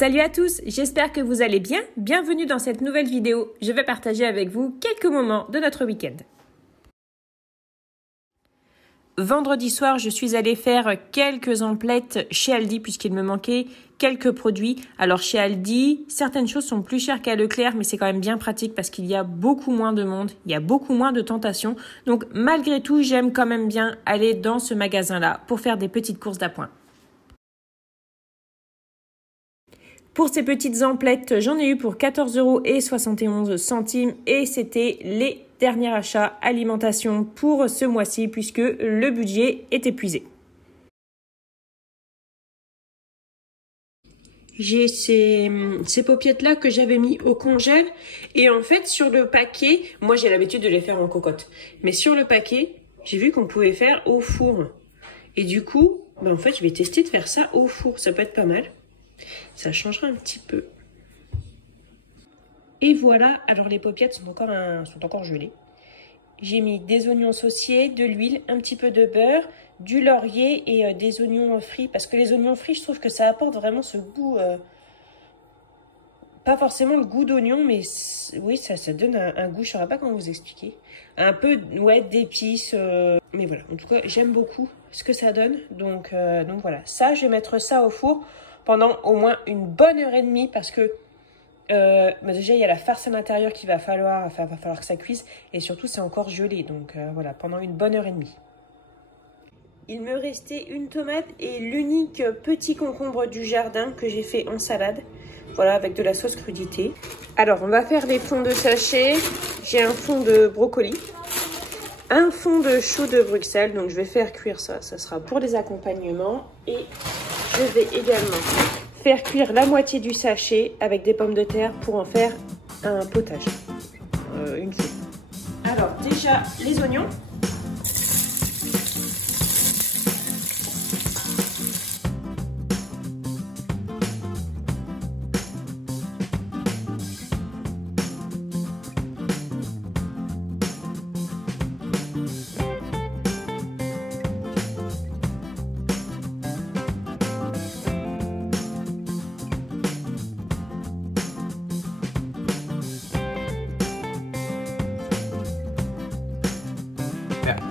Salut à tous, j'espère que vous allez bien. Bienvenue dans cette nouvelle vidéo. Je vais partager avec vous quelques moments de notre week-end. Vendredi soir, je suis allée faire quelques emplettes chez Aldi puisqu'il me manquait quelques produits. Alors chez Aldi, certaines choses sont plus chères qu'à Leclerc, mais c'est quand même bien pratique parce qu'il y a beaucoup moins de monde, il y a beaucoup moins de tentations. Donc malgré tout, j'aime quand même bien aller dans ce magasin-là pour faire des petites courses d'appoint. Pour ces petites emplettes, j'en ai eu pour 14,71 € et c'était les derniers achats alimentation pour ce mois-ci puisque le budget est épuisé. J'ai ces paupiettes-là que j'avais mis au congèle et en fait sur le paquet, moi j'ai l'habitude de les faire en cocotte, mais sur le paquet, j'ai vu qu'on pouvait faire au four. Et du coup, en fait je vais tester de faire ça au four, ça peut être pas mal. Ça changera un petit peu. Et voilà, alors les paupiettes sont encore gelées. J'ai mis des oignons sauciers, de l'huile, un petit peu de beurre, du laurier et des oignons frits. Parce que les oignons frits, je trouve que ça apporte vraiment ce goût... pas forcément le goût d'oignon, mais oui, ça donne un goût, je ne saurais pas comment vous expliquer. Un peu, ouais, d'épices. Mais voilà, en tout cas, j'aime beaucoup ce que ça donne. Donc voilà, ça, je vais mettre ça au four pendant au moins une bonne heure et demie parce que déjà il y a la farce à l'intérieur qu'il va falloir que ça cuise et surtout c'est encore gelé, donc voilà, pendant une bonne heure et demie. Il me restait une tomate et l'unique petit concombre du jardin que j'ai fait en salade, voilà, avec de la sauce crudité. Alors on va faire les fonds de sachet. J'ai un fond de brocoli, un fond de choux de Bruxelles, donc je vais faire cuire ça sera pour les accompagnements. Et je vais également faire cuire la moitié du sachet avec des pommes de terre pour en faire un potage, une soupe. Alors déjà les oignons.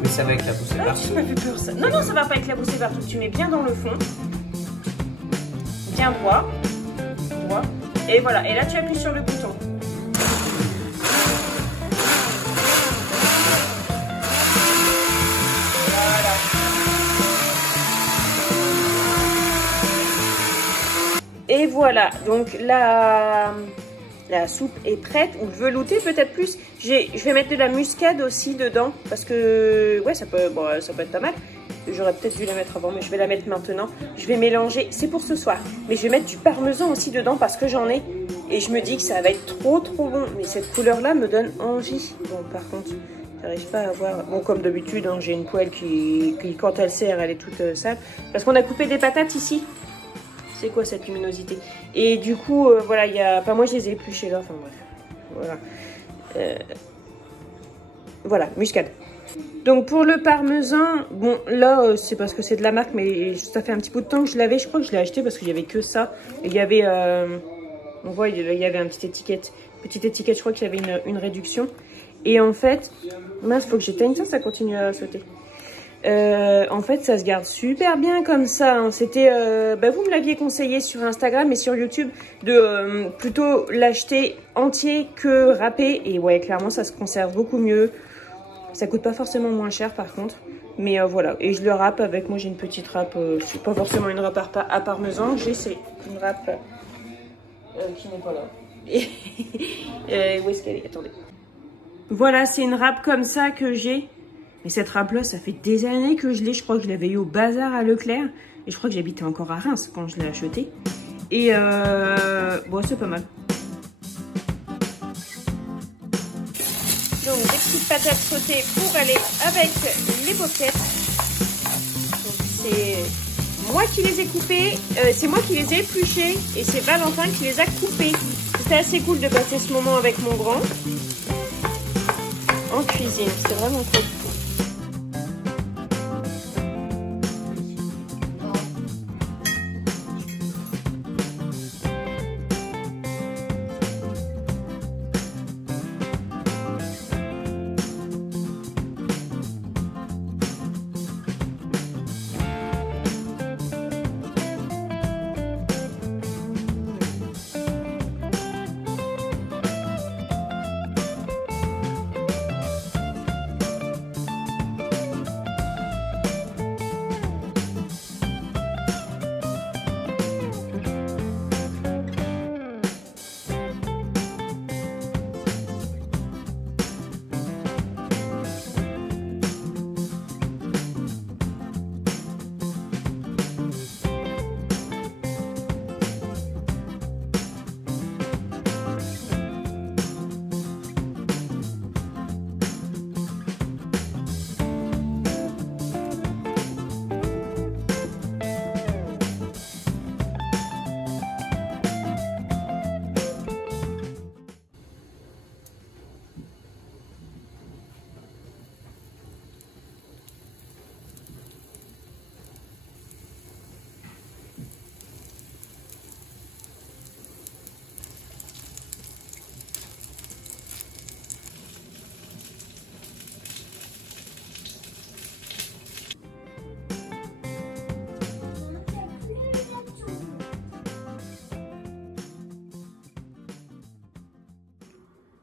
Mais ça va éclabousser partout. Tu m'as fait peur ça. Non, ça va pas éclabousser partout. Tu mets bien dans le fond. Bien droit. Et voilà. Et là, tu appuies sur le bouton. Voilà. Et voilà. Donc la soupe est prête, ou veloutée peut-être plus. Je vais mettre de la muscade aussi dedans, parce que ouais, ça peut être pas mal. J'aurais peut-être dû la mettre avant, mais je vais la mettre maintenant. Je vais mélanger, c'est pour ce soir. Mais je vais mettre du parmesan aussi dedans, parce que j'en ai. Et je me dis que ça va être trop bon. Mais cette couleur-là me donne envie. Bon, par contre, j'arrive pas à voir. Bon, comme d'habitude, hein, j'ai une poêle qui, quand elle sert, elle est toute sale. Parce qu'on a coupé des patates ici. C'est quoi cette luminosité? Et du coup, voilà, il y a... Enfin, moi, je les ai épluchées là. Enfin, bref. Voilà. Voilà, muscade. Donc, pour le parmesan, bon, là, c'est parce que c'est de la marque, mais ça fait un petit bout de temps que je l'avais. Je crois que je l'ai acheté parce qu'il n'y avait que ça. Et il y avait... on voit, il y avait une petite étiquette. Je crois qu'il y avait une réduction. Et en fait... Mince, faut que j'éteigne ça, ça continue à sauter. En fait ça se garde super bien comme ça, hein. C'était vous me l'aviez conseillé sur Instagram et sur YouTube de plutôt l'acheter entier que râpé, et ouais, clairement ça se conserve beaucoup mieux, ça coûte pas forcément moins cher par contre, mais voilà. Et je le râpe avec, moi j'ai une petite râpe, c'est pas forcément une râpe à parmesan, j'ai une râpe qui n'est pas là. Où est-ce qu'elle est? Attendez, voilà, c'est une râpe comme ça que j'ai. Mais cette râpe-là, ça fait des années que je l'ai. Je crois que je l'avais eu au bazar à Leclerc. Et je crois que j'habitais encore à Reims quand je l'ai acheté. Et bon, c'est pas mal. Donc, des petites patates sautées pour aller avec les paupiètes. C'est moi qui les ai coupées. C'est moi qui les ai épluchées. Et c'est Valentin qui les a coupées. C'était assez cool de passer ce moment avec mon grand en cuisine. C'était vraiment cool.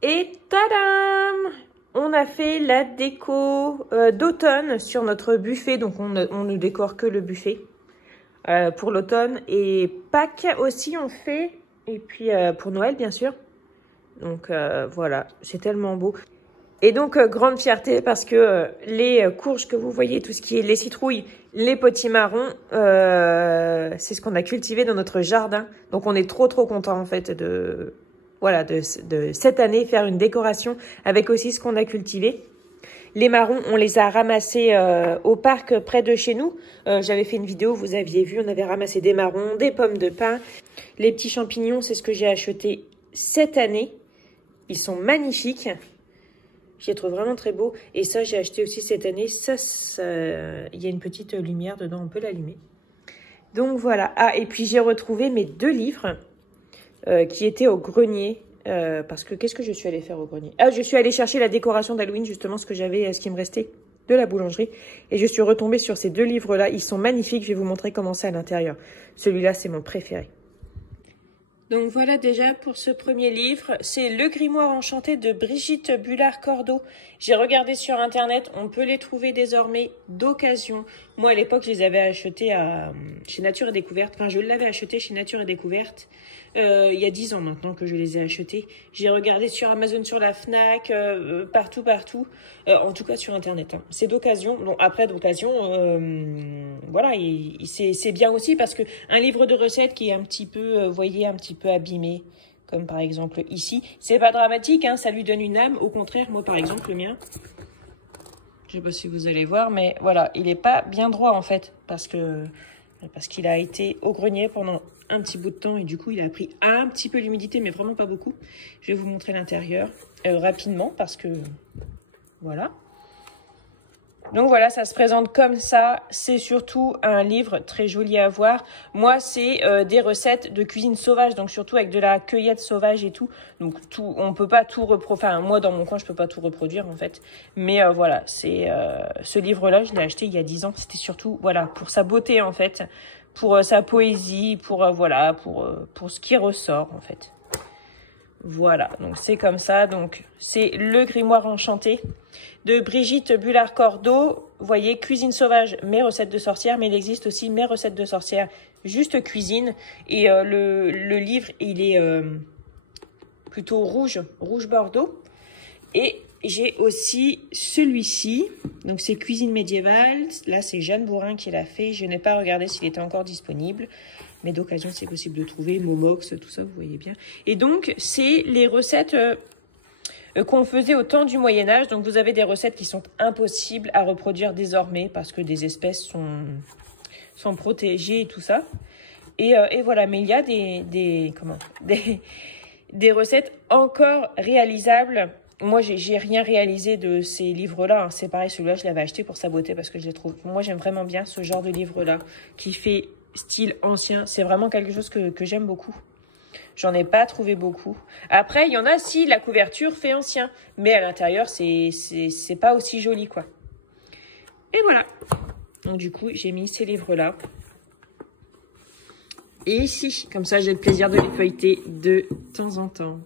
Et tadam! On a fait la déco d'automne sur notre buffet. Donc, on ne décore que le buffet pour l'automne. Et Pâques aussi, on fait. Et puis, pour Noël, bien sûr. Donc, voilà. C'est tellement beau. Et donc, grande fierté parce que les courges que vous voyez, tout ce qui est les citrouilles, les potimarrons, c'est ce qu'on a cultivé dans notre jardin. Donc, on est trop contents, en fait, de cette année, faire une décoration avec aussi ce qu'on a cultivé. Les marrons, on les a ramassés au parc près de chez nous. J'avais fait une vidéo, vous aviez vu, on avait ramassé des marrons, des pommes de pin. Les petits champignons, c'est ce que j'ai acheté cette année. Ils sont magnifiques. Je les trouve vraiment très beaux. Et ça, j'ai acheté aussi cette année. Ça, il y a une petite lumière dedans, on peut l'allumer. Donc voilà. Ah, et puis j'ai retrouvé mes 2 livres. Qui était au grenier, parce que qu'est-ce que je suis allée faire au grenier? Ah, je suis allée chercher la décoration d'Halloween, justement, ce qui me restait de la boulangerie, et je suis retombée sur ces 2 livres-là. Ils sont magnifiques, je vais vous montrer comment c'est à l'intérieur. Celui-là, c'est mon préféré. Donc voilà déjà pour ce premier livre, c'est Le Grimoire Enchanté de Brigitte Bullard-Cordeau. J'ai regardé sur internet, on peut les trouver désormais d'occasion. Moi à l'époque je les avais achetés chez Nature et Découverte, enfin je l'avais acheté chez Nature et Découverte. Il y a 10 ans maintenant que je les ai achetés. J'ai regardé sur Amazon, sur la Fnac, partout. En tout cas sur internet. Hein. C'est d'occasion. Bon, après d'occasion, voilà, c'est bien aussi parce que un livre de recettes qui est un petit peu, voyez, un petit peu abîmé, comme par exemple ici, c'est pas dramatique, hein, ça lui donne une âme. Au contraire, moi par exemple le mien, je sais pas si vous allez voir, mais voilà, il est pas bien droit en fait, parce qu'il a été au grenier pendant un petit bout de temps et du coup il a pris un petit peu l'humidité, mais vraiment pas beaucoup. Je vais vous montrer l'intérieur rapidement parce que voilà. Donc voilà, ça se présente comme ça. C'est surtout un livre très joli à voir. Moi, c'est des recettes de cuisine sauvage, donc surtout avec de la cueillette sauvage et tout. Donc on peut pas tout reproduire. Enfin, moi dans mon coin, je peux pas tout reproduire en fait. Mais voilà, c'est ce livre-là, je l'ai acheté il y a 10 ans. C'était surtout voilà pour sa beauté en fait, pour sa poésie, pour voilà, pour ce qui ressort en fait. Voilà, donc c'est comme ça. Donc c'est Le Grimoire Enchanté de Brigitte Bullard-Cordeau. Vous voyez, cuisine sauvage, mes recettes de sorcières, mais il existe aussi mes recettes de sorcières, juste cuisine. Et le livre, il est plutôt rouge bordeaux. Et j'ai aussi celui-ci, donc c'est cuisine médiévale. Là, c'est Jeanne Bourrin qui l'a fait. Je n'ai pas regardé s'il était encore disponible. Mais d'occasion, c'est possible de trouver. Momox, tout ça, vous voyez bien. Et donc, c'est les recettes qu'on faisait au temps du Moyen-Âge. Donc, vous avez des recettes qui sont impossibles à reproduire désormais parce que des espèces sont protégées et tout ça. Et voilà, mais il y a des recettes encore réalisables. Moi, j'ai rien réalisé de ces livres-là. Hein. C'est pareil, celui-là, je l'avais acheté pour sa beauté parce que je les trouve. Moi, j'aime vraiment bien ce genre de livre-là qui fait style ancien. C'est vraiment quelque chose que j'aime beaucoup. J'en ai pas trouvé beaucoup. Après, il y en a si la couverture fait ancien, mais à l'intérieur, c'est pas aussi joli, quoi. Et voilà. Donc du coup, j'ai mis ces livres-là. Et ici, comme ça, j'ai le plaisir de les feuilleter de temps en temps.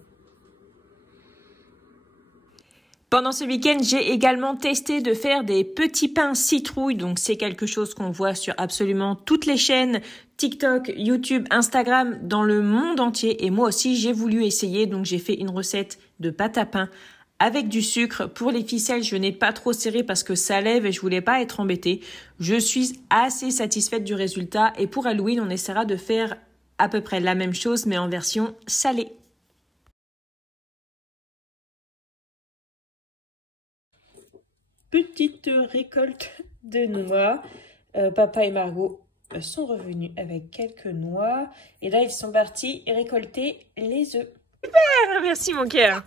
Pendant ce week-end, j'ai également testé de faire des petits pains citrouilles. Donc, c'est quelque chose qu'on voit sur absolument toutes les chaînes TikTok, YouTube, Instagram dans le monde entier. Et moi aussi, j'ai voulu essayer. Donc, j'ai fait une recette de pâte à pain avec du sucre. Pour les ficelles, je n'ai pas trop serré parce que ça lève et je voulais pas être embêtée. Je suis assez satisfaite du résultat. Et pour Halloween, on essaiera de faire à peu près la même chose, mais en version salée. Petite récolte de noix. Papa et Margot sont revenus avec quelques noix. Et là, ils sont partis récolter les œufs. Super, merci mon cœur.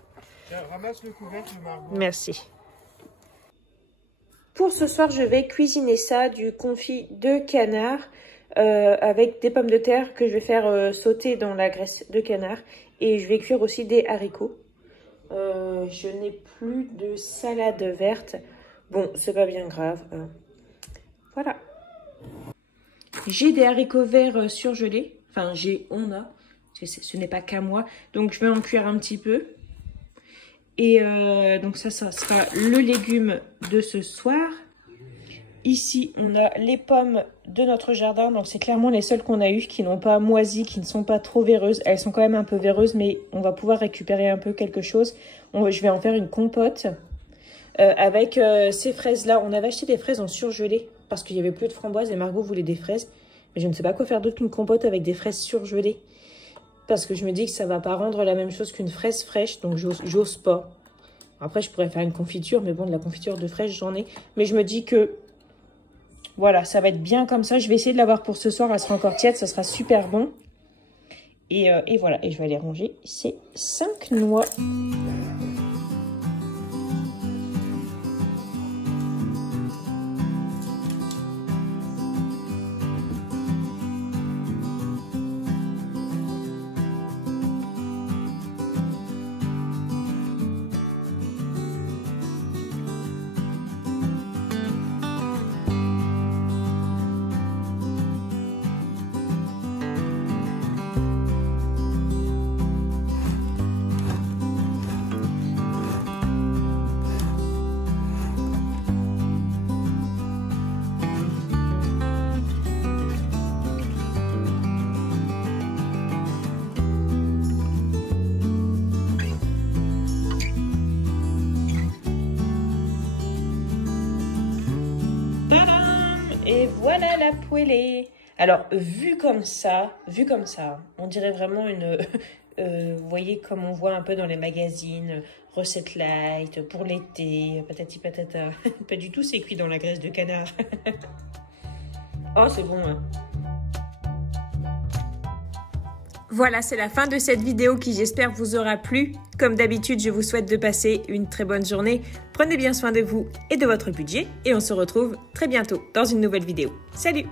Tiens, ramasse le couvercle, Margot. Merci. Pour ce soir, je vais cuisiner ça, du confit de canard avec des pommes de terre que je vais faire sauter dans la graisse de canard. Et je vais cuire aussi des haricots. Je n'ai plus de salade verte. Bon, c'est pas bien grave. Voilà. J'ai des haricots verts surgelés. Enfin, on a. Ce n'est pas qu'à moi. Donc, je vais en cuire un petit peu. Et donc ça sera le légume de ce soir. Ici, on a les pommes de notre jardin. Donc c'est clairement les seules qu'on a eues qui n'ont pas moisi, qui ne sont pas trop véreuses. Elles sont quand même un peu véreuses, mais on va pouvoir récupérer un peu quelque chose. Je vais en faire une compote avec ces fraises-là. On avait acheté des fraises en surgelé parce qu'il n'y avait plus de framboises et Margot voulait des fraises. Mais je ne sais pas quoi faire d'autre qu'une compote avec des fraises surgelées. Parce que je me dis que ça ne va pas rendre la même chose qu'une fraise fraîche. Donc j'ose pas. Après, je pourrais faire une confiture. Mais bon, de la confiture de fraise, j'en ai. Mais je me dis que voilà, ça va être bien comme ça. Je vais essayer de l'avoir pour ce soir. Elle sera encore tiède. Ça sera super bon. Et voilà. Et je vais aller ranger ces 5 noix. Et voilà la poêlée. Alors, vu comme ça, on dirait vraiment une... vous voyez comme on voit un peu dans les magazines, recettes light, pour l'été, patati patata. Pas du tout, c'est cuit dans la graisse de canard. Oh, c'est bon, hein. Voilà, c'est la fin de cette vidéo qui, j'espère, vous aura plu. Comme d'habitude, je vous souhaite de passer une très bonne journée. Prenez bien soin de vous et de votre budget. Et on se retrouve très bientôt dans une nouvelle vidéo. Salut!